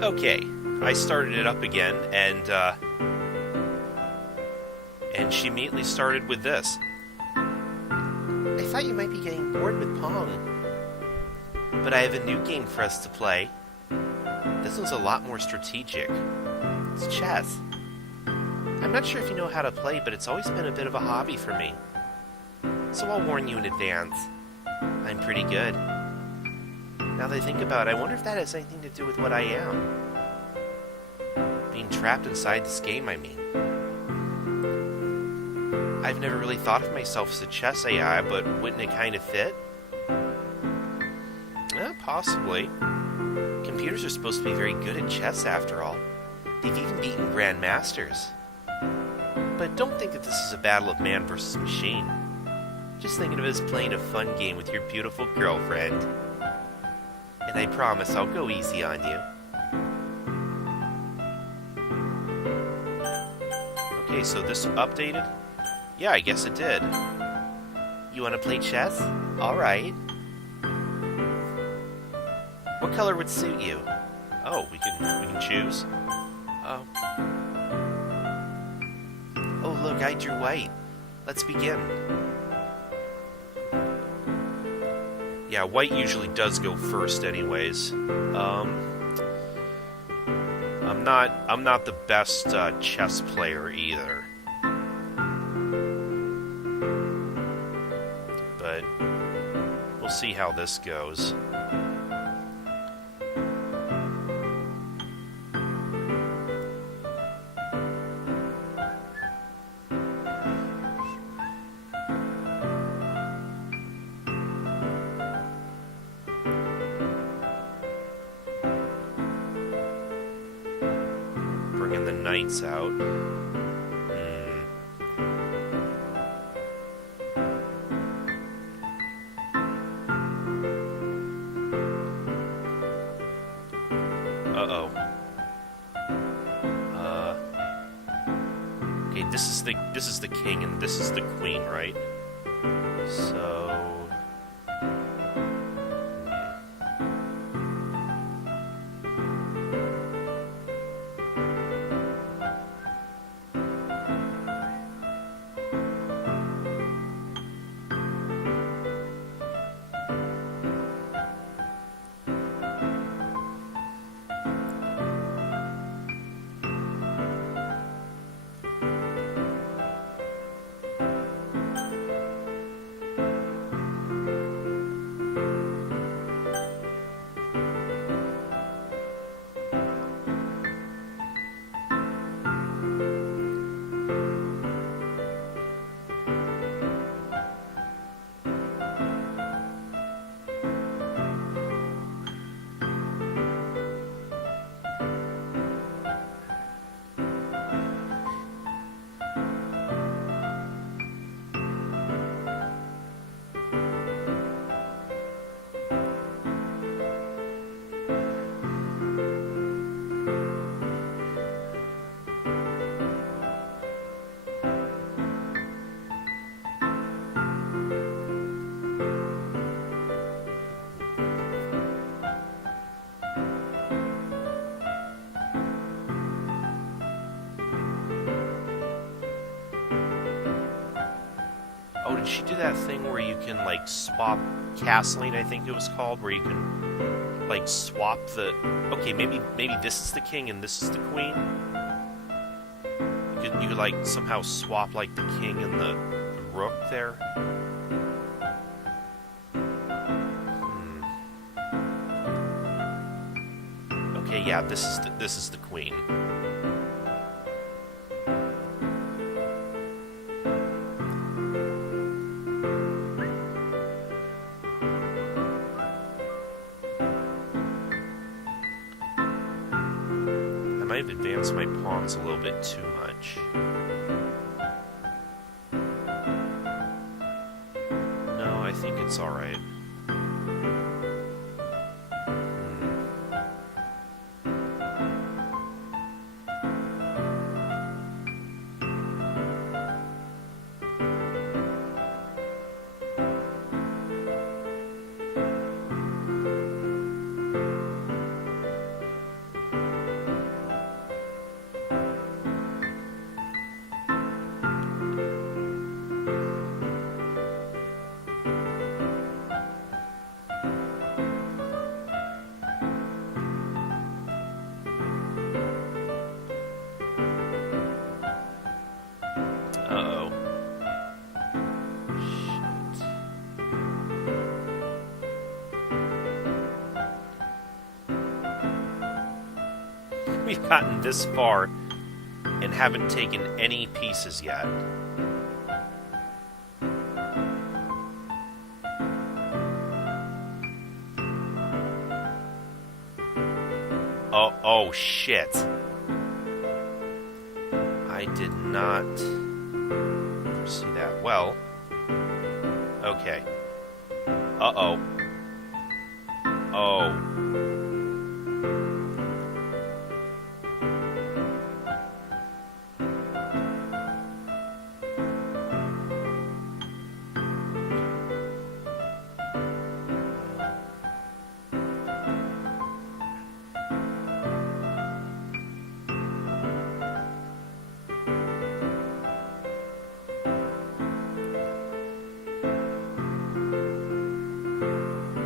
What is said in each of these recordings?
Okay, I started it up again, and she immediately started with this. I thought you might be getting bored with Pong, but I have a new game for us to play. This one's a lot more strategic. It's chess. I'm not sure if you know how to play, but it's always been a bit of a hobby for me. So I'll warn you in advance. I'm pretty good. Now that I think about it, I wonder if that has anything to do with what I am. Being trapped inside this game, I mean. I've never really thought of myself as a chess AI, but wouldn't it kind of fit? Possibly. Computers are supposed to be very good at chess, after all. They've even beaten grandmasters. But don't think that this is a battle of man versus machine. Just think of it as playing a fun game with your beautiful girlfriend. And I promise I'll go easy on you. Okay, so this updated? Yeah, I guess it did. You want to play chess? Alright. What color would suit you? Oh, we can choose? Oh. Oh, look, I drew white. Let's begin. Yeah, white usually does go first anyways. I'm not the best chess player either. But we'll see how this goes. Bringing the knights out. Uh-oh. Okay, this is the king and this is the queen, right? So oh, did she do that thing where you can, like, swap castling, I think it was called, where you can, like, swap the... Okay, maybe this is the king and this is the queen? You could like, somehow swap, like, the king and the rook there? Okay, yeah, this is the queen. I might have advanced my pawns a little bit too much. No, I think it's alright. We've gotten this far and haven't taken any pieces yet. Oh shit. I did not see that. Well, okay. Uh-oh. Oh.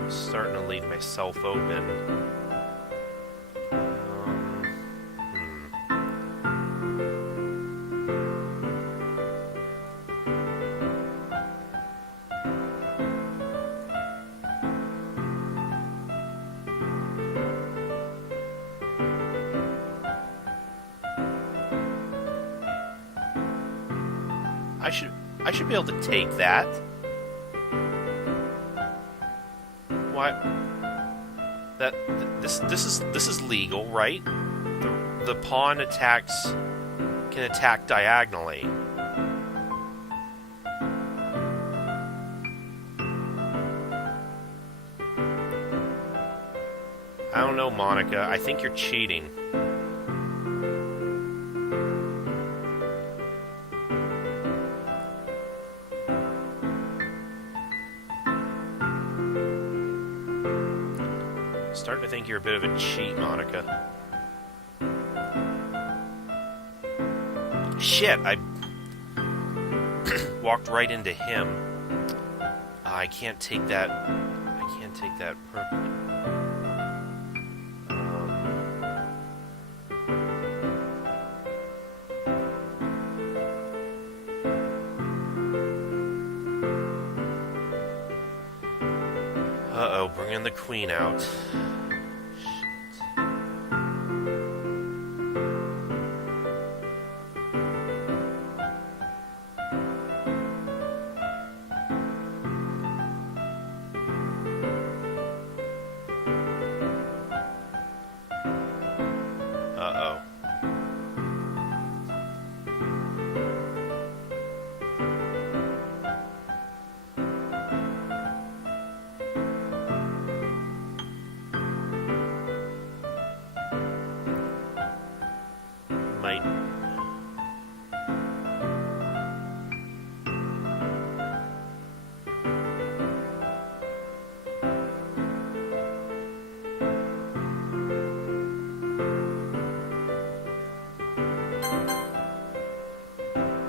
Starting to leave myself open. I should be able to take that. Why? This is legal, right? The pawn can attack diagonally. I don't know, Monika. I think you're cheating. Starting to think you're a bit of a cheat, Monika. Shit, I walked right into him. I can't take that. I can't take that perfect. Uh-oh, bringing the queen out.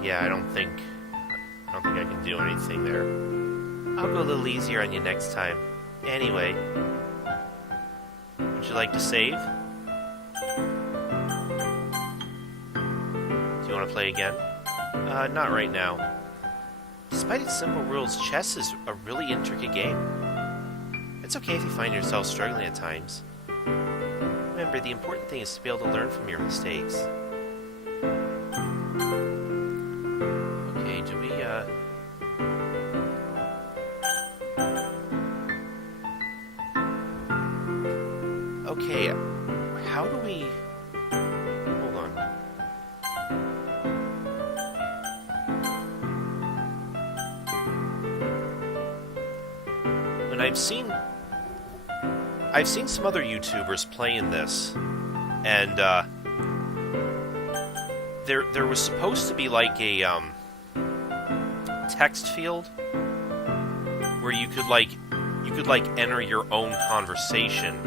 Yeah, I don't think I can do anything there. I'll go a little easier on you next time. Anyway, would you like to save? Do you want to play again? Not right now. Despite its simple rules, chess is a really intricate game. It's okay if you find yourself struggling at times. Remember, the important thing is to be able to learn from your mistakes. Okay, do we, Okay, how do we... Hold on. And I've seen some other YouTubers playing this, and there was supposed to be like a text field where you could enter your own conversation.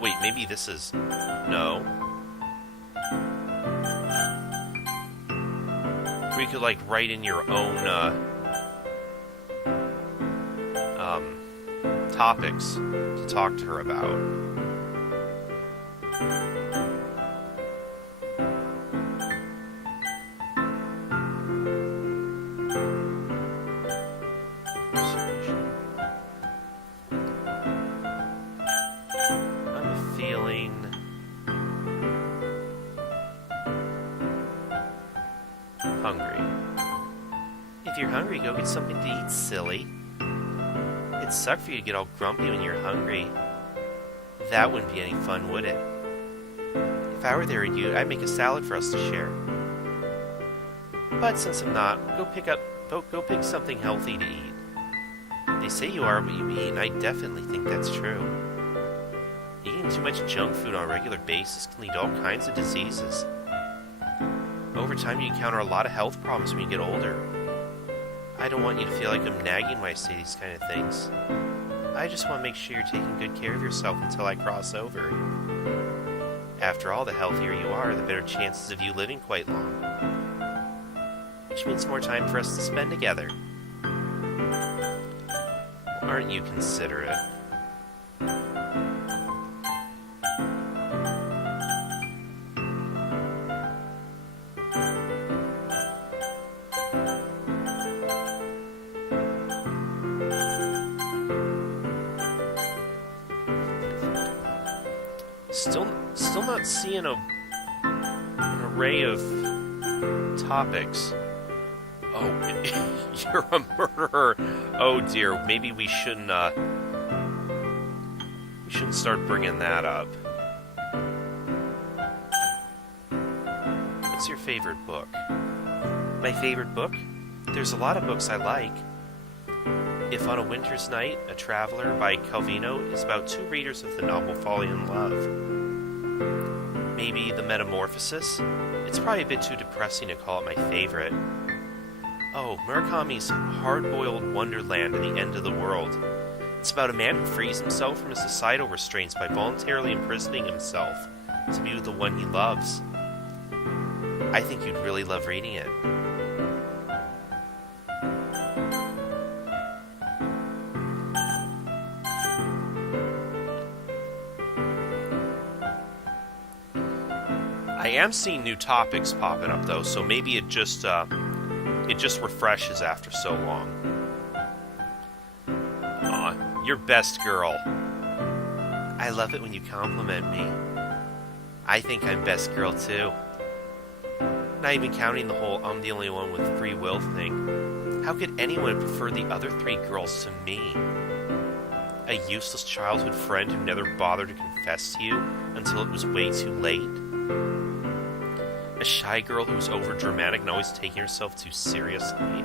Wait, maybe this is... No. We could like write in your own topics to talk to her about. I'm feeling hungry. If you're hungry, go get something to eat, silly. It'd suck for you to get all grumpy when you're hungry. That wouldn't be any fun, would it? If I were there with you, I'd make a salad for us to share. But since I'm not, go pick something healthy to eat. They say you are what you eat, and I definitely think that's true. Eating too much junk food on a regular basis can lead to all kinds of diseases. Over time, you encounter a lot of health problems when you get older. I don't want you to feel like I'm nagging when I say these kind of things. I just want to make sure you're taking good care of yourself until I cross over. After all, the healthier you are, the better chances of you living quite long. Which means more time for us to spend together. Aren't you considerate? Still not seeing an array of topics. Oh, you're a murderer. Oh dear, maybe we shouldn't start bringing that up. What's your favorite book? My favorite book? There's a lot of books I like. If on a Winter's Night, A Traveler by Calvino is about two readers of the novel falling in love. Maybe The Metamorphosis? It's probably a bit too depressing to call it my favorite. Oh, Murakami's Hard-Boiled Wonderland and the End of the World. It's about a man who frees himself from his societal restraints by voluntarily imprisoning himself to be with the one he loves. I think you'd really love reading it. I am seeing new topics popping up though, so maybe it just refreshes after so long. Aw, you're best girl. I love it when you compliment me. I think I'm best girl too. Not even counting the whole I'm the only one with free will thing. How could anyone prefer the other three girls to me? A useless childhood friend who never bothered to confess to you until it was way too late? A shy girl who was overdramatic and always taking herself too seriously?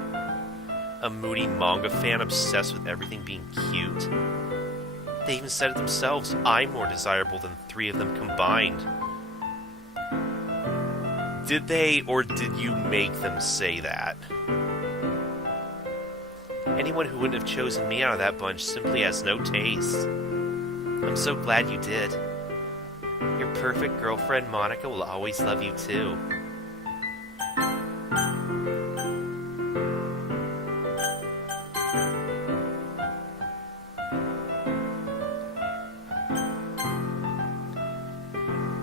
A moody manga fan obsessed with everything being cute? They even said it themselves, I'm more desirable than three of them combined. Did they, or did you make them say that? Anyone who wouldn't have chosen me out of that bunch simply has no taste. I'm so glad you did. Your perfect girlfriend, Monika, will always love you too.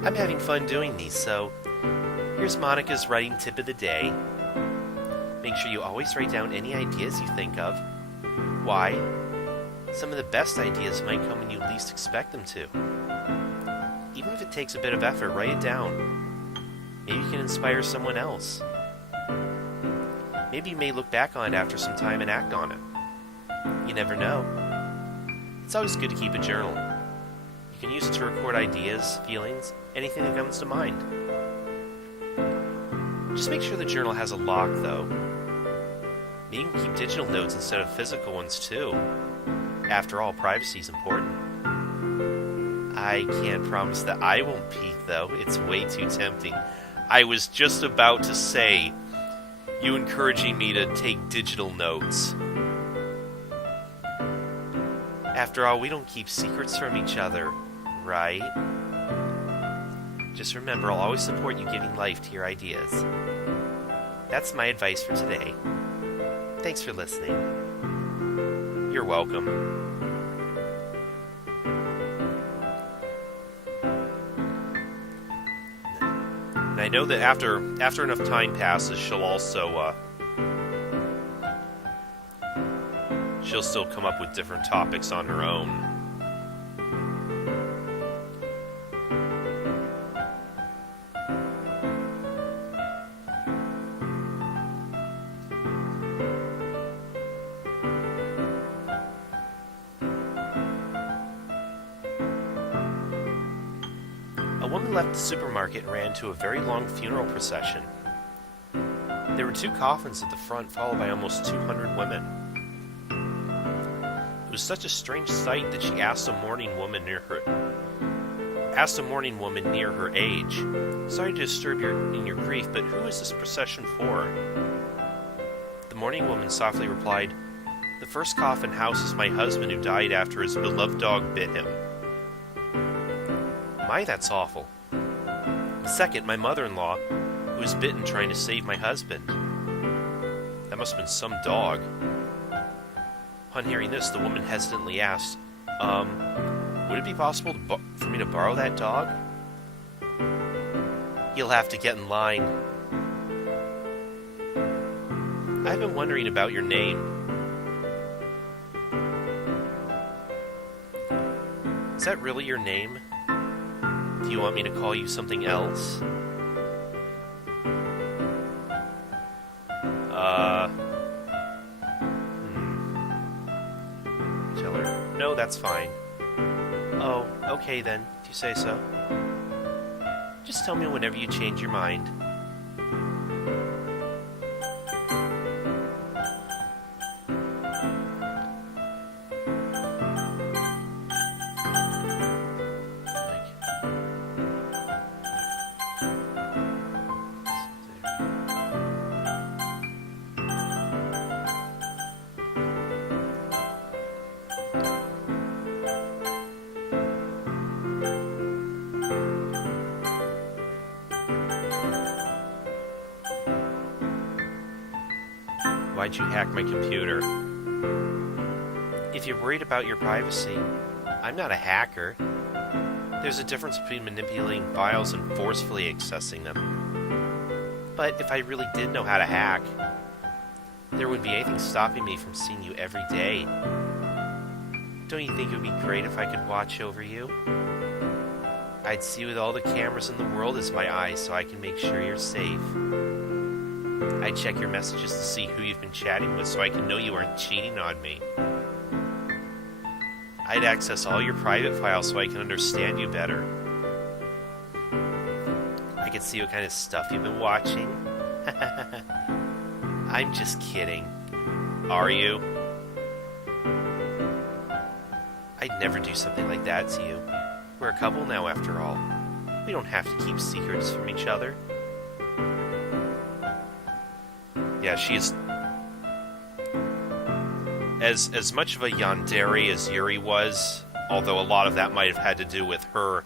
I'm having fun doing these, so here's Monika's writing tip of the day. Make sure you always write down any ideas you think of. Why? Some of the best ideas might come when you least expect them to. Even if it takes a bit of effort, write it down. Maybe you can inspire someone else. Maybe you may look back on it after some time and act on it. You never know. It's always good to keep a journal. You can use it to record ideas, feelings, anything that comes to mind. Just make sure the journal has a lock, though. Maybe you can keep digital notes instead of physical ones, too. After all, privacy is important. I can't promise that I won't peek, though. It's way too tempting. I was just about to say, you encouraging me to take digital notes. After all, we don't keep secrets from each other, right? Just remember, I'll always support you giving life to your ideas. That's my advice for today. Thanks for listening. You're welcome. And I know that after enough time passes, she'll also she'll still come up with different topics on her own. woman left the supermarket and ran to a very long funeral procession. There were 2 coffins at the front, followed by almost 200 women. It was such a strange sight that she asked a mourning woman near her age, "Sorry to disturb you in your grief, but who is this procession for?" The mourning woman softly replied, "The first coffin houses my husband who died after his beloved dog bit him." My, that's awful. The second, my mother-in-law, who was bitten trying to save my husband. That must have been some dog. Upon hearing this, the woman hesitantly asked, would it be possible for me to borrow that dog?" "You'll have to get in line. I've been wondering about your name. Is that really your name? Do you want me to call you something else?" Tell her, "No, that's fine." "Oh, okay then, if you say so. Just tell me whenever you change your mind." "Why'd you hack my computer?" "If you're worried about your privacy, I'm not a hacker. There's a difference between manipulating files and forcefully accessing them. But if I really did know how to hack, there wouldn't be anything stopping me from seeing you every day. Don't you think it would be great if I could watch over you? I'd see you with all the cameras in the world as my eyes so I can make sure you're safe. I'd check your messages to see who you've been chatting with so I can know you aren't cheating on me. I'd access all your private files so I can understand you better. I could see what kind of stuff you've been watching." "I'm just kidding." "Are you?" "I'd never do something like that to you. We're a couple now, after all. We don't have to keep secrets from each other." Yeah, she's as much of a yandere as Yuri was, although a lot of that might have had to do with her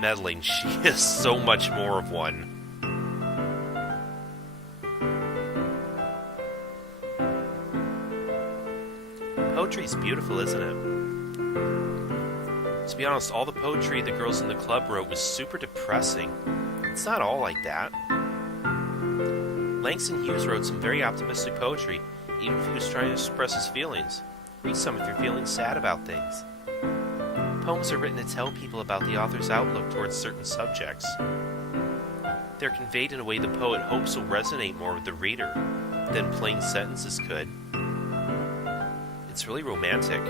meddling. She is so much more of one. Poetry's beautiful, isn't it? To be honest, all the poetry the girls in the club wrote was super depressing. It's not all like that. Langston Hughes wrote some very optimistic poetry, even if he was trying to express his feelings. Read some if you're feeling sad about things. Poems are written to tell people about the author's outlook towards certain subjects. They're conveyed in a way the poet hopes will resonate more with the reader than plain sentences could. It's really romantic.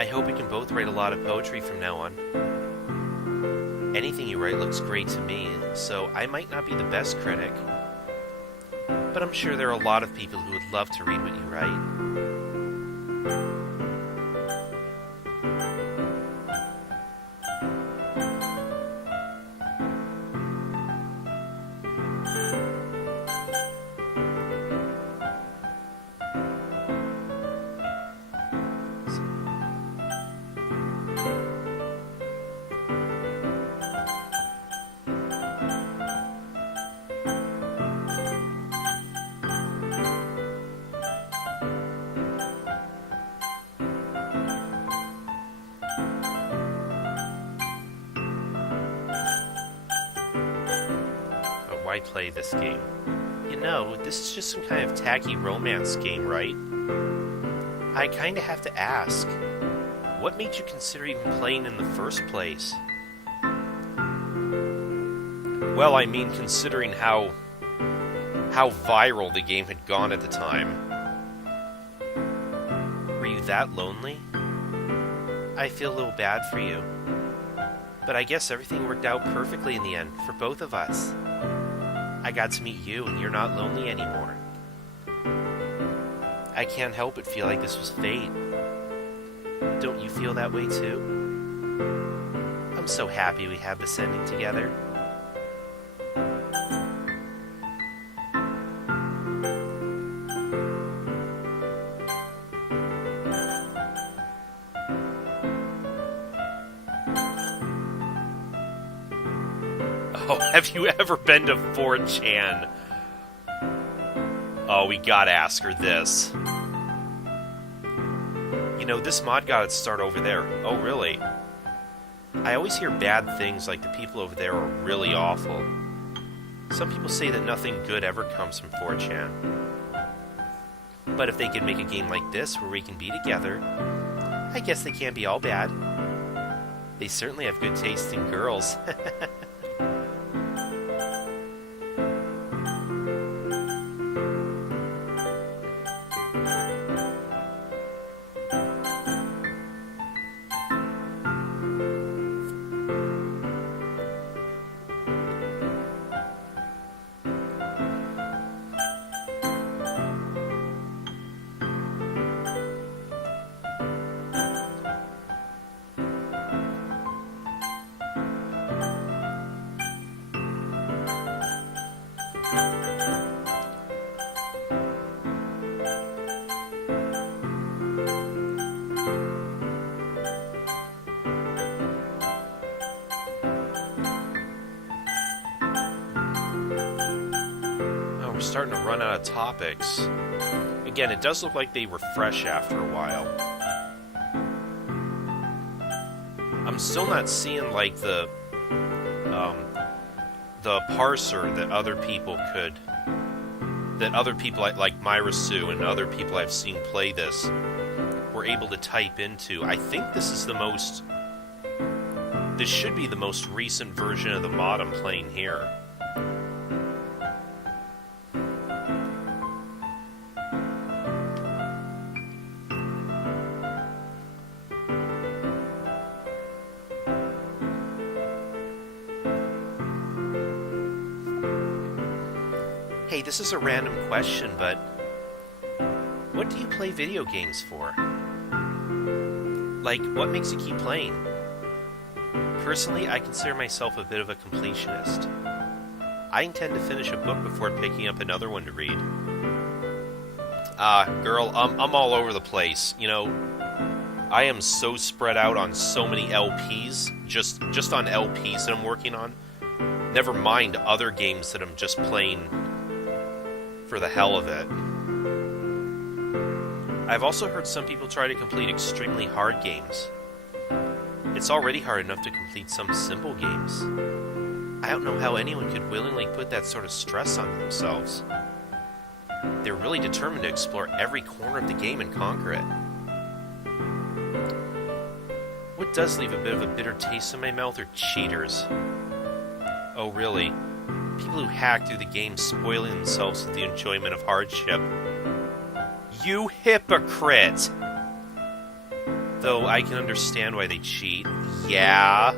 I hope we can both write a lot of poetry from now on. Anything you write looks great to me, so I might not be the best critic, but I'm sure there are a lot of people who would love to read what you write. Why play this game? You know, this is just some kind of tacky romance game, right? I kinda have to ask, what made you consider even playing in the first place? Well, I mean, considering how viral the game had gone at the time. Were you that lonely? I feel a little bad for you. But I guess everything worked out perfectly in the end, for both of us. I got to meet you, and you're not lonely anymore. I can't help but feel like this was fate. Don't you feel that way too? I'm so happy we have this ending together. Oh, have you ever been to 4chan? Oh, we gotta ask her this. You know, this mod got its start over there. Oh, really? I always hear bad things like the people over there are really awful. Some people say that nothing good ever comes from 4chan. But if they can make a game like this where we can be together, I guess they can't be all bad. They certainly have good taste in girls. Starting to run out of topics. Again, it does look like they refresh after a while. I'm still not seeing like the parser that other people like Myra Sue and other people I've seen play this were able to type into. I think this should be the most recent version of the mod I'm playing here. Hey, this is a random question, but what do you play video games for? Like, what makes you keep playing? Personally, I consider myself a bit of a completionist. I intend to finish a book before picking up another one to read. Girl, I'm all over the place. You know, I am so spread out on so many LPs, just on LPs that I'm working on. Never mind other games that I'm just playing for the hell of it. I've also heard some people try to complete extremely hard games. It's already hard enough to complete some simple games. I don't know how anyone could willingly put that sort of stress on themselves. They're really determined to explore every corner of the game and conquer it. What does leave a bit of a bitter taste in my mouth are cheaters. Oh, really? People who hack through the game spoiling themselves with the enjoyment of hardship. You hypocrite! Though I can understand why they cheat. Yeah,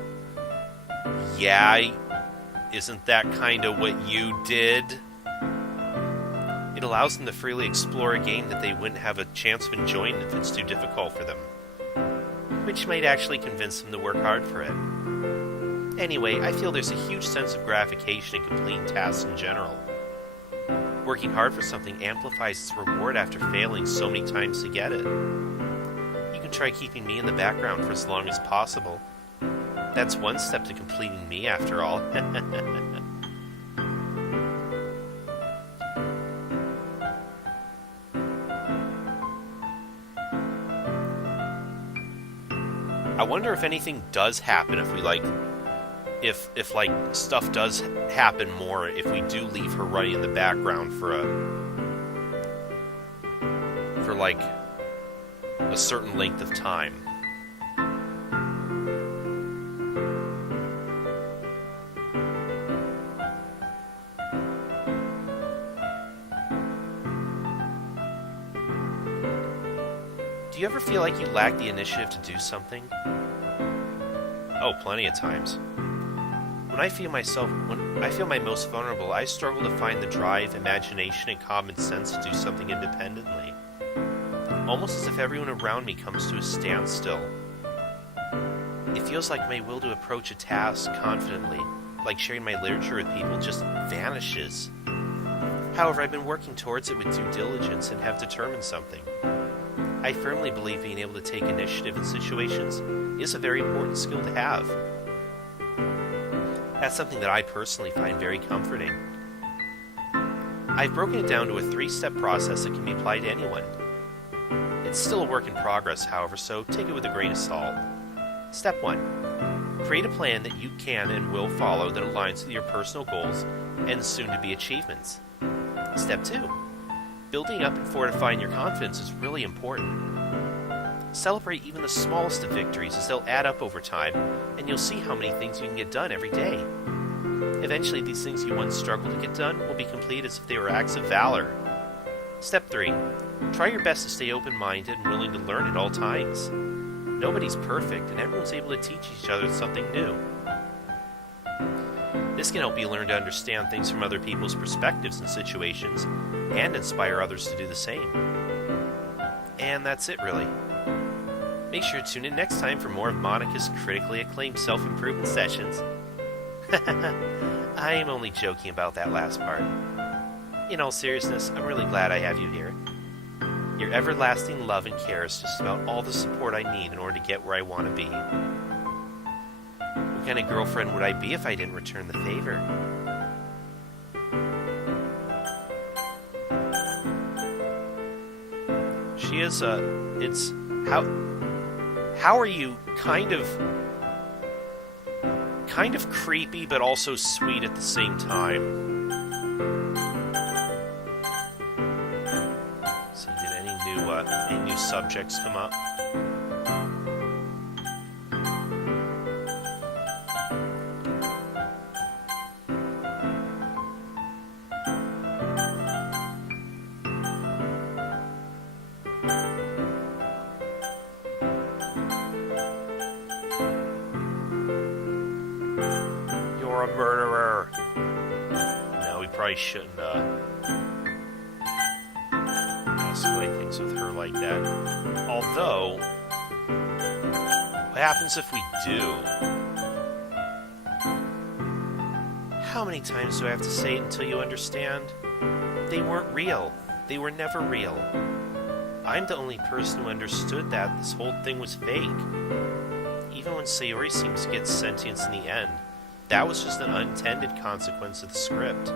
isn't that kind of what you did? It allows them to freely explore a game that they wouldn't have a chance of enjoying if it's too difficult for them. Which might actually convince them to work hard for it. Anyway, I feel there's a huge sense of gratification in completing tasks in general. Working hard for something amplifies its reward after failing so many times to get it. You can try keeping me in the background for as long as possible. That's one step to completing me, after all. I wonder if anything does happen if we, like... If stuff does happen more, if we do leave her running in the background for a certain length of time. Do you ever feel like you lack the initiative to do something? Oh, plenty of times. When I feel my most vulnerable, I struggle to find the drive, imagination, and common sense to do something independently. Almost as if everyone around me comes to a standstill. It feels like my will to approach a task confidently, like sharing my literature with people, just vanishes. However, I've been working towards it with due diligence and have determined something. I firmly believe being able to take initiative in situations is a very important skill to have. That's something that I personally find very comforting. I've broken it down to a 3-step process that can be applied to anyone. It's still a work in progress, however, so take it with a grain of salt. Step 1. Create a plan that you can and will follow that aligns with your personal goals and soon-to-be achievements. Step 2. Building up and fortifying your confidence is really important. Celebrate even the smallest of victories as they'll add up over time, and you'll see how many things you can get done every day. Eventually, these things you once struggled to get done will be complete as if they were acts of valor. Step 3. Try your best to stay open-minded and willing to learn at all times. Nobody's perfect, and everyone's able to teach each other something new. This can help you learn to understand things from other people's perspectives and situations, and inspire others to do the same. And that's it, really. Make sure to tune in next time for more of Monika's critically acclaimed self-improvement sessions. I am only joking about that last part. In all seriousness, I'm really glad I have you here. Your everlasting love and care is just about all the support I need in order to get where I want to be. What kind of girlfriend would I be if I didn't return the favor? She is, it's, how are you kind of creepy, but also sweet at the same time? So did any new subjects come up? You're a murderer. No, we probably shouldn't escalate things with her like that. Although, what happens if we do? How many times do I have to say it until you understand? They weren't real. They were never real. I'm the only person who understood that this whole thing was fake. Even when Sayori seems to get sentience in the end, that was just an unintended consequence of the script.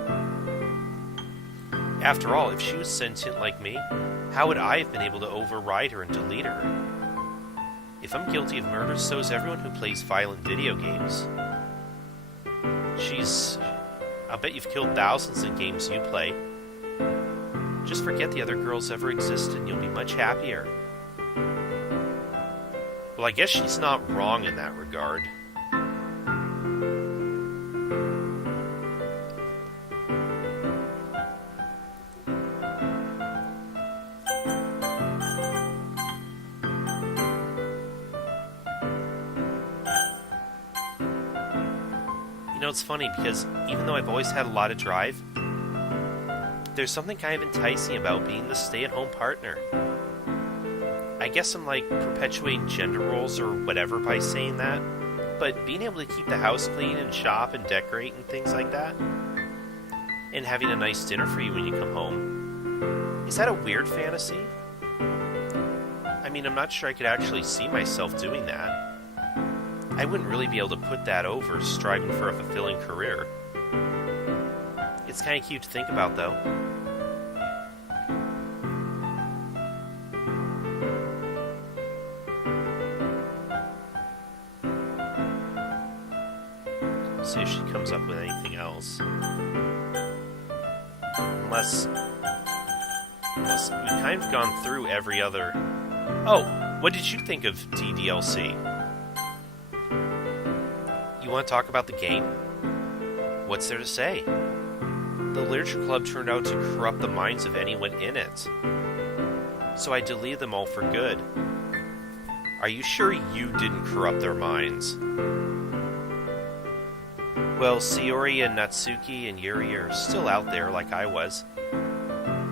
After all, if she was sentient like me, how would I have been able to override her and delete her? If I'm guilty of murder, so is everyone who plays violent video games. I'll bet you've killed thousands in games you play. Just forget the other girls ever existed and you'll be much happier. Well, I guess she's not wrong in that regard. You know, it's funny because even though I've always had a lot of drive, there's something kind of enticing about being the stay-at-home partner. I guess I'm like perpetuating gender roles or whatever by saying that, but being able to keep the house clean and shop and decorate and things like that, and having a nice dinner for you when you come home, is that a weird fantasy? I mean, I'm not sure I could actually see myself doing that. I wouldn't really be able to put that over striving for a fulfilling career. It's kind of cute to think about, though. See if she comes up with anything else. Unless we've kind of gone through every other... Oh, what did you think of DDLC? You want to talk about the game? What's there to say? The Literature Club turned out to corrupt the minds of anyone in it. So I deleted them all for good. Are you sure you didn't corrupt their minds? Well, Sayori and Natsuki and Yuri are still out there like I was.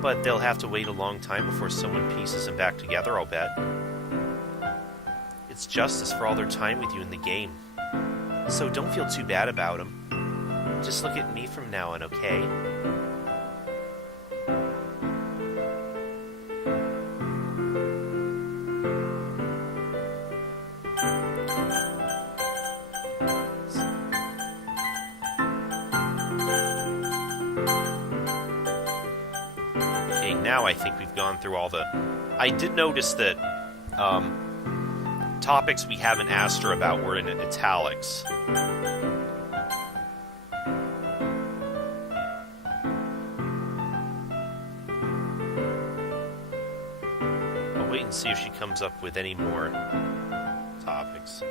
But they'll have to wait a long time before someone pieces them back together, I'll bet. It's justice for all their time with you in the game. So don't feel too bad about them. Just look at me from now on, okay? Okay, now I think we've gone through all the... I did notice that topics we haven't asked her about were in italics. I'll wait and see if she comes up with any more topics.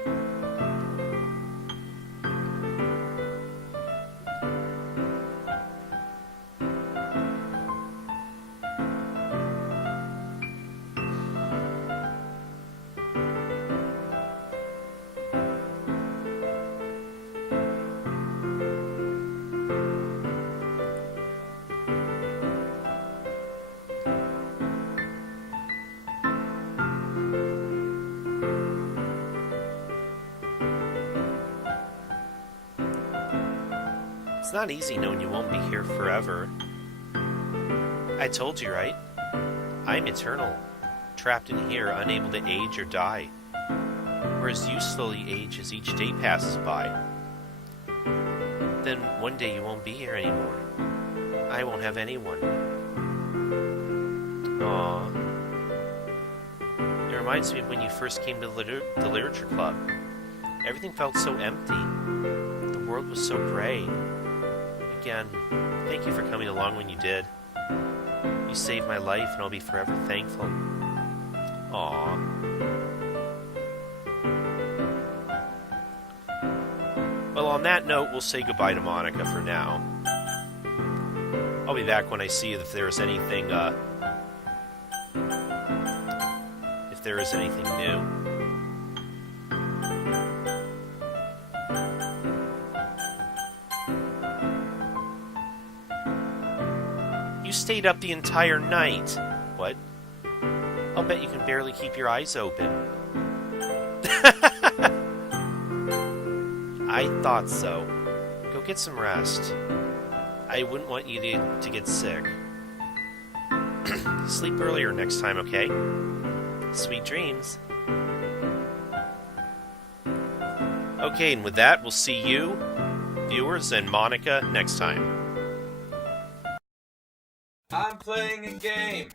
It's not easy knowing you won't be here forever. I told you, right? I'm eternal, trapped in here, unable to age or die. Whereas you slowly age as each day passes by. Then one day you won't be here anymore. I won't have anyone. Aww. It reminds me of when you first came to the literature club. Everything felt so empty. The world was so gray. Again, thank you for coming along when you did. You saved my life, and I'll be forever thankful. Aww. Well, on that note, we'll say goodbye to Monika for now. I'll be back when I see if there's anything, if there is anything new. You stayed up the entire night. What? I'll bet you can barely keep your eyes open. I thought so. Go get some rest. I wouldn't want you to get sick. Sleep earlier next time, okay? Sweet dreams. Okay, and with that, we'll see you, viewers, and Monika next time. I'm playing a game.